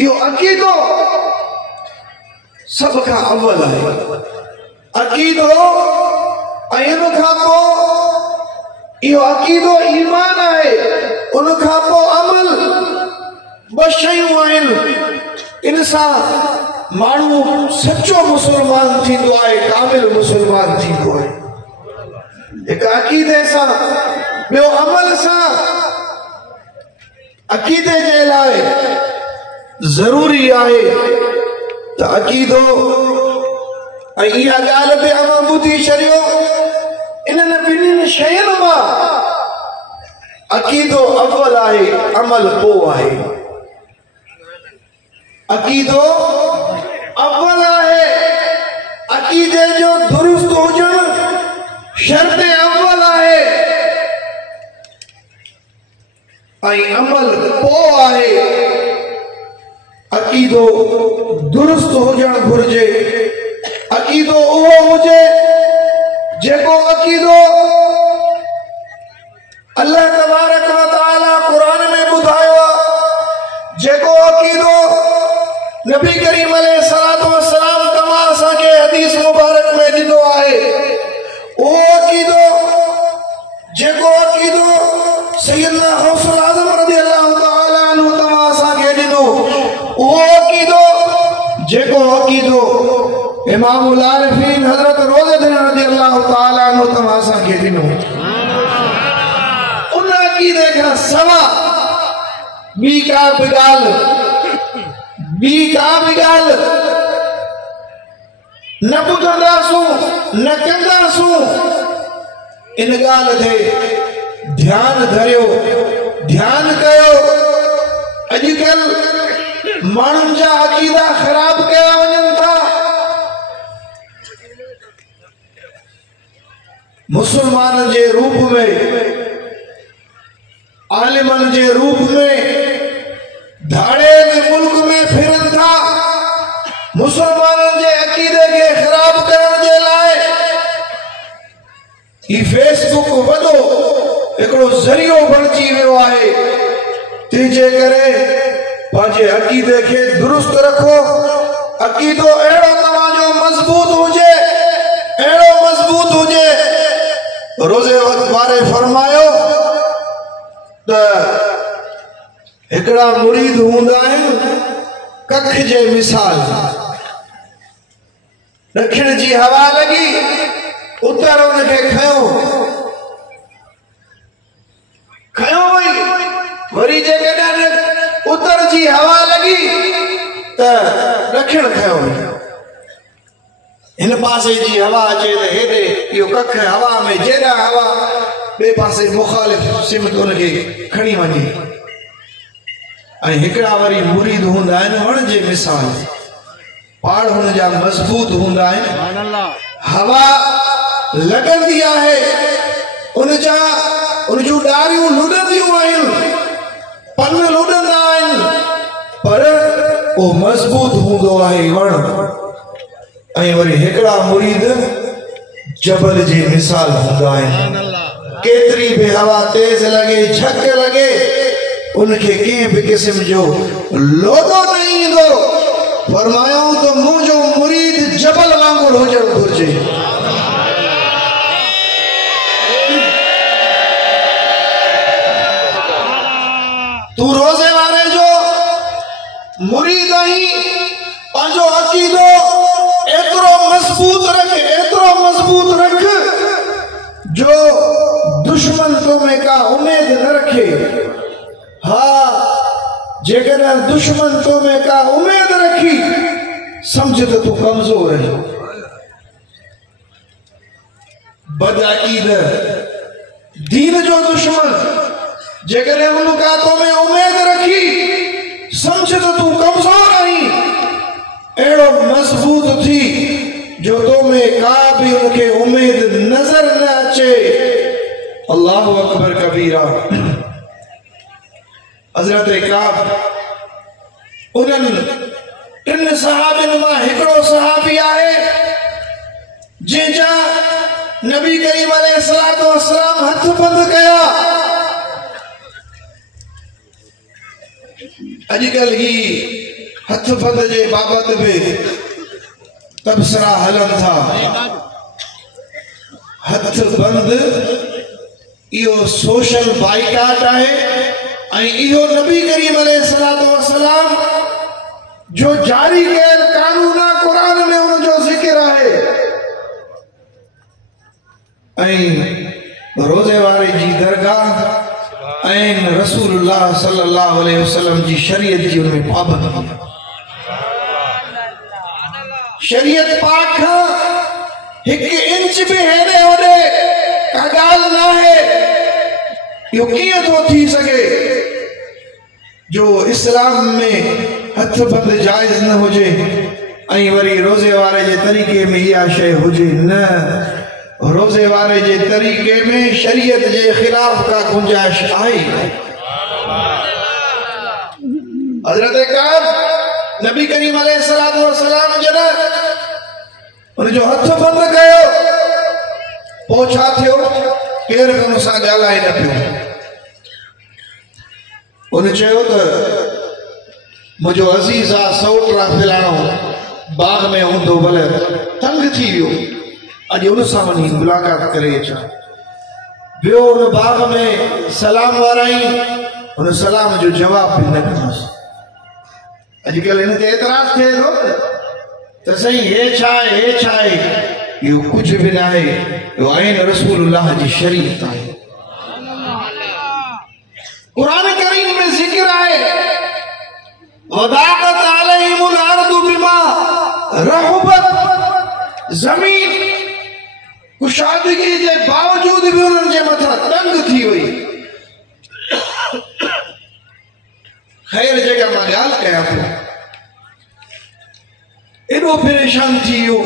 इहो अक़ीदो सब खां अव्वल आहे। अक़ीदो ऐं उन खां पोइ इहो अक़ीदो ईमान आहे, उन खां पोइ अमल। ॿ शयूं आहिनि, इन सां माण्हू सचो मुसलमान थींदो आहे, कामिल मुसलमान थींदो आहे। हिकु अक़ीदे सां, ॿियो अमल सां। अक़ीदे जे लाइ ज़रूरी आहे त अक़ीदो ऐं इहा ॻाल्हि बि अवां ॿुधी छॾियो, इन्हनि ॿिन्हिनि शयुनि मां अक़ीदो अव्वल आहे, अमल पोइ आहे। अक़ीदो अव्वल आहे, अक़ीदे जो दुरुस्त हुजणु शर्त अव्वल आहे, ऐं अमल पोइ आहे। अक़ीदो दुरुस्त हुजणु घुर्जे। अक़ीदो उहो हुजे जेको अक़ीदो अल्लाह तबारक व तआला क़ुरान में ॿुधायो आहे, जेको अक़ीदो नबी करीम अलैहिस्सलातु वस्सलाम तव्हां असांखे हदीस मुबारक में ॾिनो आहे, उहो अक़ीदो, जेको अक़ीदो सैयदना गौसुल आज़म रज़ियल्लाहु तआला अन्हु तव्हां असांखे ॾिनो, उहो अक़ीदो, जेको अक़ीदो इमामुल आरिफीन हज़रत रोज़ेदीन रज़ियल्लाहु तआला अन्हु तव्हां असांखे ॾिनो, उन अक़ीदे खां सवा ॿी का बि ॻाल्हि न ॿुधंदासूं, न कंदासूं। इन ॻाल्हि ते ध्यान धरियो, ध्यान कयो। अॼुकल्ह माण्हुनि जा अक़ीदा ख़राब कया वञनि था। मुसलमाननि जे रूप में, आलिमनि जे रूप में धाड़े में मुल्क में फिरनि था। मुसलमाननि जे अक़ीदे खे ख़राब करण जे लाइ ही फेसबुक वॾो हिकिड़ो ज़रियो बणिजी वियो आहे। तंहिंजे करे पंहिंजे अक़ीदे खे दुरुस्त रखो। अक़ीदो अहिड़ो तव्हांजो मज़बूत हुजे, अहिड़ो मज़बूत हुजे। रोज़े वक़्त वारे फरमायो त हिकिड़ा मुरीद हूंदा आहिनि कख जे मिसाल। ॾखिण जी हवा लॻी, उतर उनखे खयो वई, वरी जेकॾहिं उतर जी हवा लॻी त ॾखिण खयो वई। हिन पासे जी हवा अचे त हेॾे इहो कख हवा में जेॾा हवा ॿिए पासे मुखालिफ़ सिमत उनखे खणी वञे। ऐं हिकिड़ा वरी मुरीद हूंदा आहिनि वण जे मिसाल। पाड़ हुन जा मज़बूत हूंदा आहिनि, हवा लॻंदी आहे, उन जूं ॾारियूं लुॾंदियूं आहिनि, पन लुॾंदा आहिनि, पर उहो मज़बूत हूंदो आहे वण। ऐं वरी हिकिड़ा मुरीद जबल जे मिसाल हूंदा आहिनि। केतिरी बि हवा तेज़ लॻे, झक लॻे, उनखे कंहिं बि क़िस्म जो लोॾो न ईंदो। फरमायूं त मुंहिंजो मुरीद जबल वांगुरु हुजणु घुर्जे। तू रोज़े वारे जो मुरीद आहीं, पंहिंजो अक़ीदो एतिरो मज़बूत रख जो दुश्मन तो में का उम्मीद न रखे। हाँ, जेकॾहिं दुश्मन तो में का उम्मीद रखी, समझ त तू कमज़ोर है। बदअक़ीद दीन जो दुश्मन जेकॾहिं उन का तो में उम्मीद रखी, समझ त तू कमज़ोर आहीं। अहिड़ो मज़बूत थी जो तो में का भी उनके उम्मीद नजर न अचे। अल्लाहु अकबर कबीरा। हज़रत काब उन्हनि टिन सहाबियुनि मां हिकिड़ो सहाबी आहे जंहिंजा नबी करीम अलैहिस्सलातु वस्सलाम हथ बंद कया। अजकल ही हथ बंद जे बाबत भी तबसरा हलन था। हथ बंद इहो सोशल बाइकाट है। इहो नबी करीम अलैहिस्सलातु वस्सलाम जो जारी कयल कानून कुरान में उन जो जिक्र है। रोज़े वारे जी दरगाह रसूलुल्लाह सल्लल्लाहु अलैहि वसल्लम जी शरीयत जी उनमें पाबंदी। शरीयत पाक खां 1 इंच भी हेॾे होॾे का ॻाल्हि ना है। इहो कीअं थो थी सके जो इस्लाम में हथ बंद जायज़ न हुजे ऐं वरी रोज़े वारे जे तरीक़े में इहा शइ हुजे न। रोज़े वारे जे तरीक़े में शरीयत जे खिलाफ का गुंजाइश आहे। हज़रत काब नबी करीम अलैहिस्सलातु वस्सलाम जॾहिं उनजो हथ बंद कयो पोइ छा थियो? केरु बि उन सां ॻाल्हाए न पियो। उन चयो त मुंहिंजो अज़ीज़ आहे सौट आहे फिलाणो बाग में हूंदो भले तंग थी वियो अॼु उन सां वञी मुलाक़ात करे अचां। ॿियो उन बाग में सलाम वाराई उन सलाम जो जवाब बि न ॾिनसि। अॼुकल्ह हिन ते एतिराज़ थिए थो त सही हे छा आहे हे छा आहे। इहो कुझु बि न आहे। इहो आइन रसूलुल्लाह जी शरीयत आहे। कुरान करीम में जिक्र है वदाक़त अलैहिमुल अर्दु बिमा रहबत। जमीन कुशादगी के बावजूद भी उन्हनि जे मथां तंग थी हुई। खैर जगह मां ॻाल्हि कयां थो एॾो परेशान थी वियो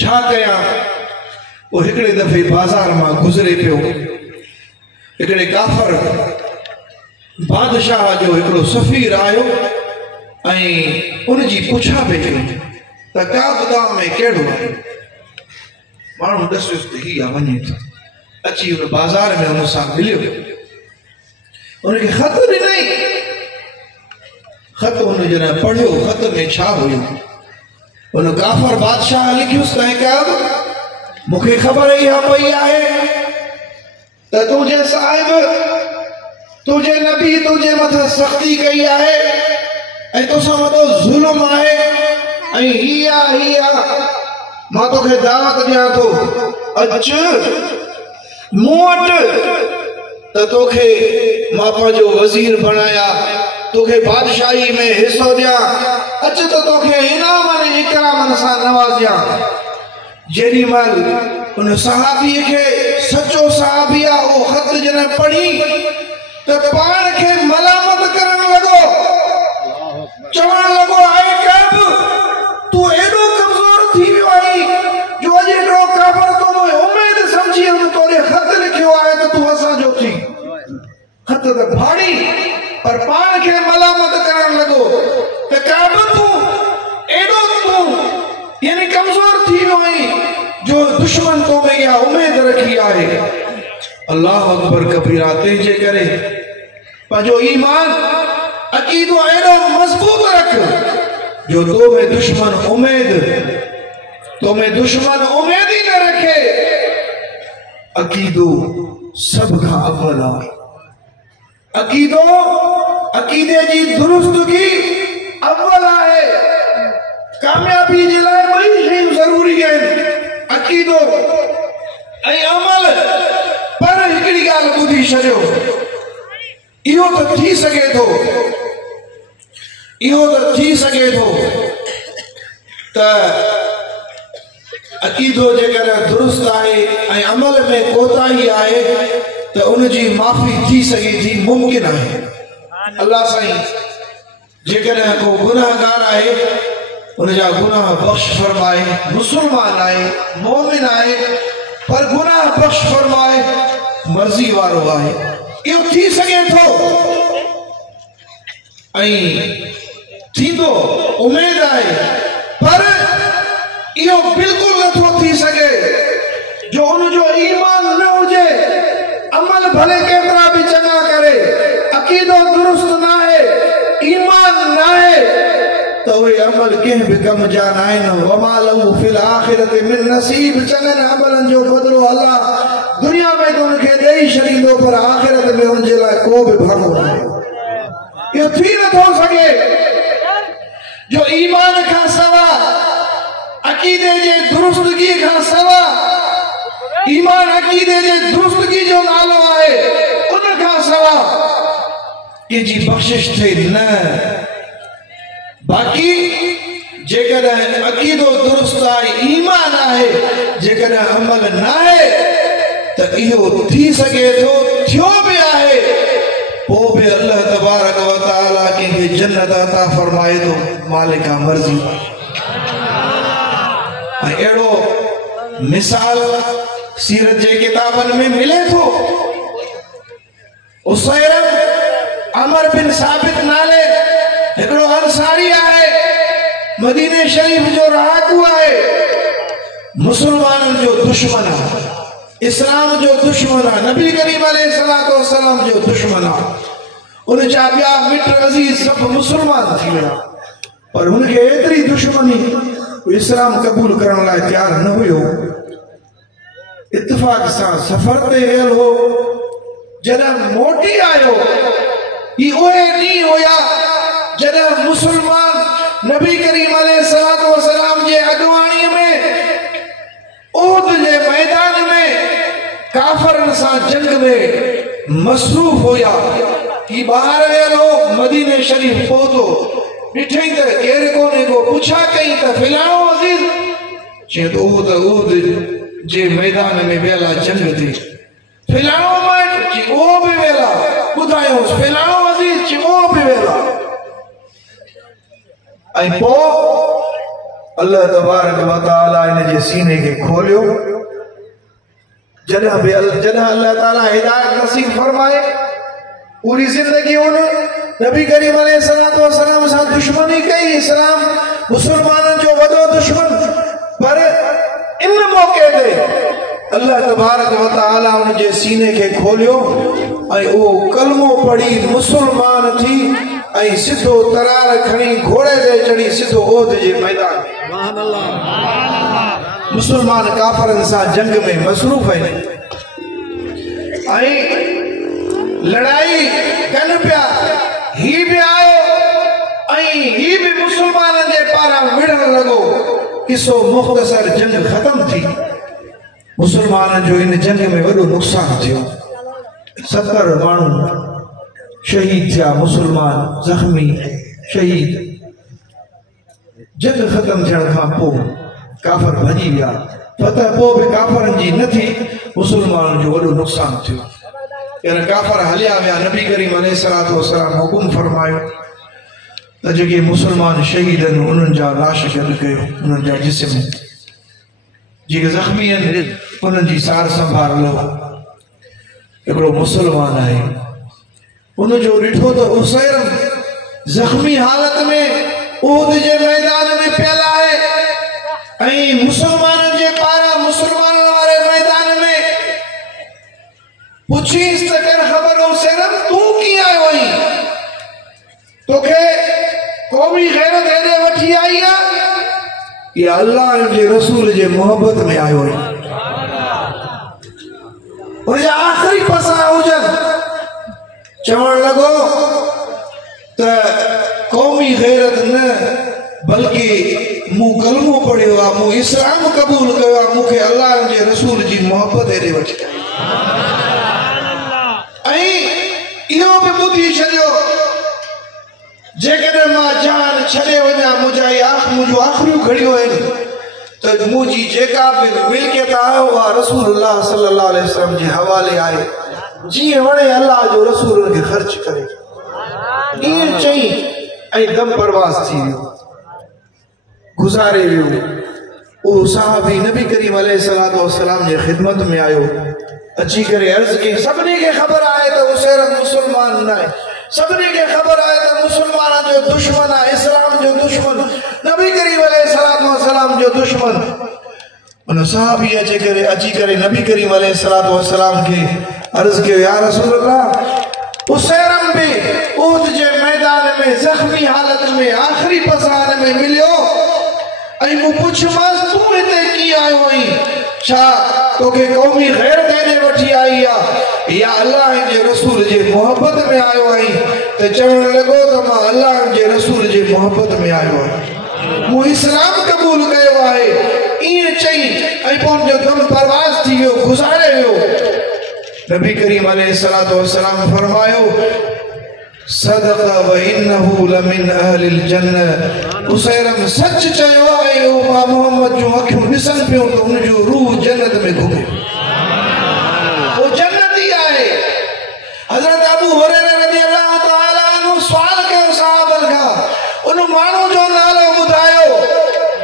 छा कयां। वो हिकिड़े दफ़े बाज़ार मां गुज़रे पियो। हिकिड़े काफ़र बादशाह जो हिकिड़ो सफ़ीर आयो ऐं उनजी पुछा पे कई त काबदाम में कहिड़ो आहे। माण्हू ॾिसुसि त हीअ वञे थो। अची उन बाज़ार में उन सां मिलियो। उनखे ख़त ॾिनई। ख़त उन जॾहिं पढ़ियो ख़त में छा हुयो उन काफ़र बादशाह लिखियुसि त काब मूंखे ख़बर इहा पई आहे त तुंहिंजे साहिब तुझे नबी तुझे मथां सख्ती कई आहे ऐं तोसां वॾो ज़ुल्म आहे ऐं हीअ मां तोखे दावत ॾियां थो अचु मूं वटि त तोखे मां पंहिंजो वज़ीर बणाया तोखे बादशाही में हिस्सो ॾियां। अचु त तोखे इनामनि इकरामनि सां नवाज़ियां। जेॾी महिल उन सहाबीअ खे सचो सहाबी आहे उहो ख़त जॾहिं पढ़ी त पाण खे मलामत करण लॻो। चवण लॻो आहे काब तूं एॾो कमज़ोर थी वियो आहीं जो अॼु हिकिड़ो काफ़िर तो उमेद सम्झी हुन तोड़े ख़त लिखियो आहे त तूं असांजो थी। ख़त त फाड़ी पर पाण खे मलामत करण लॻो त काब तूं एॾो तूं यानी कमज़ोर थी वियो आहीं जो दुश्मन तो में इहा उमेद रखी आहे। अल्लाह अकबर कबीरा। तंहिंजे करे पंहिंजो ईमान अक़ीदो एॾो मज़बूत रख जो तो में दुश्मन उमेद ही न रखे। अक़ीदो सब खां अव्वल आहे। अक़ीदो अक़ीदे जी दुरुस्तगी अव्वल आहे। कामयाबी जे लाइ ॿई शयूं ज़रूरी आहिनि अक़ीदो ऐं अमल। पर हिकिड़ी ॻाल्हि ॿुधी छॾियो इहो त थी सघे थो त अक़ीदो जेकर दुरुस्त आहे ऐं अमल में कोताही आहे त उनजी माफ़ी थी सघे थी मुमकिन आहे। अल्लाह साईं जेकॾहिं को गुनाहगार आहे उनजा गुनाह बख़्श फरमाए। मुसलमान आहे मोमिन आहे पर गुनाह बख़्श फरमाए मर्ज़ी वारो आहे। इहो थी सघे थो ऐं थींदो उमेद आहे पर इहो बिल्कुलु नथो थी सघे जो उनजो ईमान न हुजे। अमल भले केतिरा भी चङा करे अक़ीदो दुरुस्त न आहे के भी कम जाना है न वमा लहू फिल आखिरत मिन नसीब चंगन अमलन जो बदलो अल्लाह दुनिया में तो उनके दे शरीदो पर आखिरत में उनजे लाए को भी भागो ना ये थी न हो सके जो ईमान का सवा अकीदे जे दुरुस्तगी का सवा ईमान अकीदे जे दुरुस्तगी जो नालो है उनका सवा ये जी बख्शिश थे न बाकी जेकर अकीदो दुरुस्त है ईमान है जेकर अमल ना है तो इहो थी सके तो थियो भी है पो भी अल्लाह तबारक व तआला के जन्नत अता फरमाए तो मालिक का मर्जी एड़ो मिसाल सीरत जे किताबन में मिले तो उसैर अमर बिन साबित नाले एकड़ो अंसारी है मदीने शरीफ जो रहाकू है मुसलमान जो दुश्मन है इस्लाम जो दुश्मन है नबी करीम अलैहिस्सलातु वस्सलाम जो दुश्मन है उन जा बिया मिट अजीज सब मुसलमान थी विया पर उनके एतरी दुश्मनी इस्लाम कबूल करने लाए तैयार न हुयो इत्तेफाक से सफर पे हेल हो जदा मोटी आयो ये ओए नहीं होया जदा मुसलमान नबी करीम अलैहिस्सलातु वस्सलाम जे अगवानी में ओद जे मैदान में काफरन सा जंग में मसरूफ होया कि बाहर वेलो मदीने शरीफ पहुंचो डिठई त केर कोने को पूछा कई त फिलाओ अजीज जे तो ऊद जे मैदान में वेला जंग थी फिलाओ मत जी ओ भी वेला बुधायो फिलाओ अजीज जी ओ भी वेला आई पो अल्लाह तबारक व तआला इन जे सीने के खोलियो जदा अल्लाह ताला हिदायत नसीब फरमाए पूरी जिंदगी उन नबी करीम अलैहिस्सलातु वस्सलाम से दुश्मनी कई इस्लाम मुसलमानों जो वडो दुश्मन पर इन मौके दे अल्लाह तबारक व तआला उन जे सीने के खोलियो आई ओ कलमो पढ़ी मुसलमान थी आई सिद्धो तरार खणी घोड़े दे चढ़ी सिद्धो ओद जे मैदान सुभान अल्लाह मुसलमान काफरन सा जंग में मसरूफ है आई लड़ाई कन पिया ही भी आयो आई ही भी मुसलमान जे पारा विड़न लगो किसो मुख्तसर जंग खत्म थी मुसलमान जो इन जंग में वडो नुकसान थियो 70 मानू शहीद थिया मुसलमान जख्मी शहीद जंग खत्म थियण खां पोइ काफर भजी विया फतह पो भी काफरन जी न थी मुसलमान जो वडो नुकसान थियो यार काफर हलिया विया नबी करीम अलैहिस्सलातु वस्सलाम हुकुम फरमायो त जेके मुसलमान शहीदन उन्हनि जा लाश गॾु कयो उन्हनि जा जिस्म जेके ज़ख्मी आहिनि उन्हनि जी सार संभाल लो हिकिड़ो मुसलमान आहे उन जो ॾिठो त उसैर ज़ख्मी हालत में ऊद जे मैदान में पियल आहे ऐं मुसलमाननि जे पारां मुसलमाननि वारे मैदान में पुछीस त कर ख़बर उसैर तूं कीअं आयो आहीं तोखे कौमी गैरत हेॾे वठी आई आहे या अल्लाह जे रसूल जे मोहब्बत में आयो आहीं उनजा आख़िरी पसा हुजनि चवण लॻो त कौमी गैरत न बल्कि मूं कलमो पढ़ियो आहे मूं इस्लाम क़बूल कयो आहे मूंखे अल्लाह जे रसूल जी मोहब्बत हेॾे वठी आई इहो बि ॿुधी छॾियो जेकॾहिं मां जान छॾे वञा मुंहिंजो आख़िरियूं घड़ियूं आहिनि त मुंहिंजी जेका बि मिल्कियत आहे उहा रसूलुल्लाह सल्लल्लाहु अलैहि वसल्लम जे हवाले आहे जीअं वणे अल्लाह जो रसूल उनखे ख़र्च करे ईअं चई ऐं दम परवाज़ थी वियो गुज़ारे वियो उहो साहबी नबी करीम अलैहिस्सलातु वस्सलाम जे ख़िदमत में आयो अची करे अर्ज़ कई सभिनी खे ख़बर आहे त उसैर मुसलमान न आहे सभिनी खे ख़बर आहे त मुसलमान जो दुश्मन आहे इस्लाम जो दुश्मन नबी करीम अलैहिस्सलातु वस्सलाम जो दुश्मन उन साहबी अची करे नबी करीम अलैहिस्सलातु वस्सलाम खे अर्ज़ कयो या रसूल अल्लाह उसैरम भी ऊद जे मैदान में जख्मी हालत में आखिरी पसार में मिलियो ऐं मूं पुछमांसि तूं हिते कीअं आयो आहीं छा तोखे क़ौमी ग़ैरत हेॾे वठी आई आहे या अल्लाह जे रसूल जे मोहब्बत में आयो आहीं त चवणु लॻो त मां अल्लाह जे रसूल जे मोहब्बत में आयो आहियां मूं इस्लाम क़बूल कयो आहे ईअं चई ऐं पंहिंजो दम परवाज़ थी वियो गुज़ारे वियो नबी करीम अलैहिस्सलातु वस्सलाम फरमायो सदक़ व इन्नहु लमिन अहलिल जन्नह उसैरम सच चयो आहे ओ मां मोहम्मद जो अखियूं ॾिसनि पियो त उन जो रूह जन्नत में घुमे वो जन्नती आहे हज़रत अबू हुरैरा रज़ियल्लाहु तआला अन्हु सुवाल कयो सहाबन खां उन माण्हू जो नालो ॿुधायो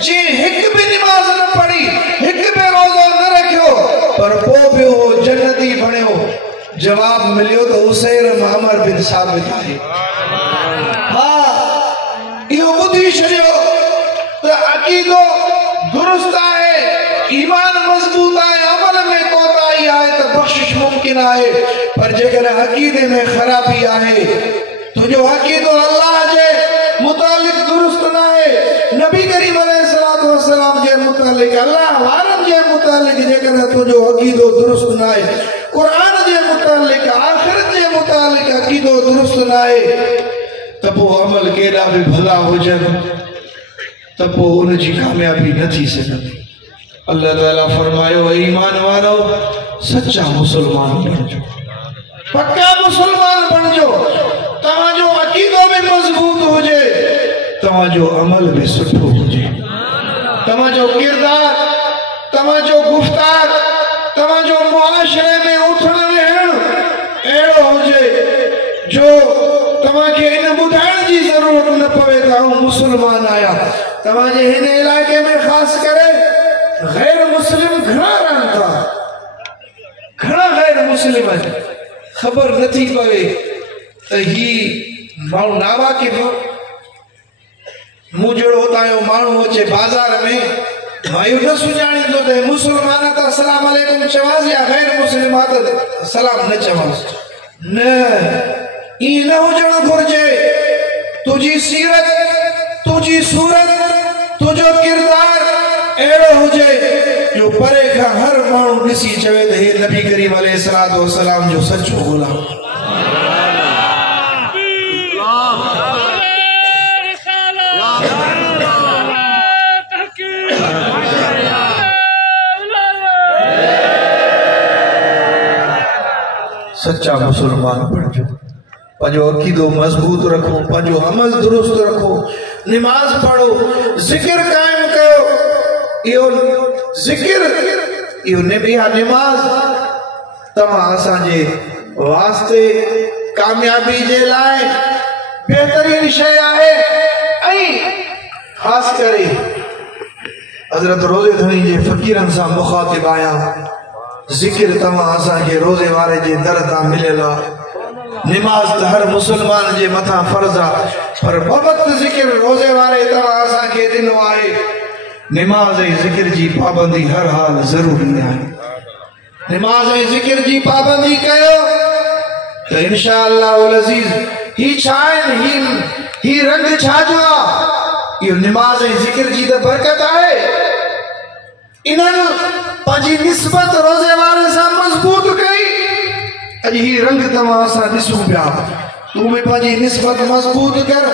जे हिकु बि नमाज़ न पढ़ी हिकु बि रोज़ो न रखियो पर पोइ बि वो जन्नती बणियो जवाब मिलियो तो उसैर अमर बिन साबित आहे हाँ इहो ॿुधी छॾियो त अक़ीदो दुरुस्त आहे ईमान मज़बूत आहे अमल में कोताही आहे त बख़्शिश मुमकिन आहे पर जेकॾहिं अक़ीदे में ख़राबी आहे तुंहिंजो अक़ीदो अल्लाह जे मुतालिक दुरुस्त न आहे नबी करीम अलैहिस्सलातु वस्सलाम जे मुतालिक अल्लाह वारनि जे मुतालिक जेकॾहिं तुंहिंजो अक़ीदो दुरुस्त न आहे क़ुरान जे मुतालिक आखिरत जे मुतालिक अक़ीदो दुरुस्त न आहे त पोइ अमल केॾा बि भला हुजनि त पोइ उन जी कामयाबी न थी सघंदी अल्लाह ताला फरमायो ईमान वारो सच्चा मुसलमान बणिजो पक्का मुसलमान बणिजो तव्हांजो अक़ीदो बि मज़बूत हुजे तव्हांजो अमल बि सुठो हुजे तव्हांजो किरदार तव्हांजो गुफ़्तार तव्हांजो मुआशरे में उथण वेहण अहिड़ो हुजे जो तव्हांखे इन ॿुधाइण जी ज़रूरत न पवे त आउं मुसलमान आहियां तव्हांजे हिन इलाइक़े में ख़ासि करे गैर मुस्लिम घणा रहनि था घणा गैर मुस्लिम आहिनि ख़बर नथी पवे त ही माण्हू नावाक़िफ़ मूं जहिड़ो हुतां जो माण्हू अचे बाज़ार में मां इहो न सुञाणींदो त मुस्लमान त अस्सलाम अलैकुम चवांसि या गैर मुस्लिम त सलाम न चवांसि न ईअं न हुजणु घुरिजे तुंहिंजी सीरत तुंहिंजी सूरत तुंहिंजो किरदार अहिड़ो हुजे जो परे खां हर माण्हू ॾिसी चवे त हे नबी करीम अलैहिस्सलातु वस्सलाम जो सचो ग़ुलाम सच्चा मुसलमान बणिजो पंहिंजो अक़ीदो मज़बूत रखो पंहिंजो अमल दुरुस्त रखो नमाज़ पढ़ो ज़िक्र क़ाइम कयो इहो ज़िक्र इहो नमाज़ तव्हां असांजे वास्ते कामयाबी जे लाइ बेहतरीन शइ आहे ऐं ख़ासि करे हज़रत रोज़े धणी जे फ़क़ीरनि सां मुख़ातिब आहियां ज़िक्र तव्हां असांखे रोज़े वारे जे दर तां मिलियल आहे नमाज़ त हर मुसलमान जे मथां फ़र्ज़ आहे पर ॿ वक़्त ज़िक्र रोज़े वारे तव्हां असांखे ॾिनो आहे नमाज़ ऐं ज़िक्र जी पाबंदी हर हाल ज़रूरी आहे नमाज़ ऐं ज़िक्र जी पाबंदी कयो त इंशाअल्लाह अज़ीज़ ही छा आहिनि ही रंग छाजो आहे इहो नमाज़ ऐं ज़िक्र जी त बरकत आहे इन्हनि पंहिंजी निस्बत रोज़े वारे सां मज़बूत कई अॼु ही रंग तव्हां असां ॾिसूं पिया तूं बि पंहिंजी निस्बत मज़बूत कर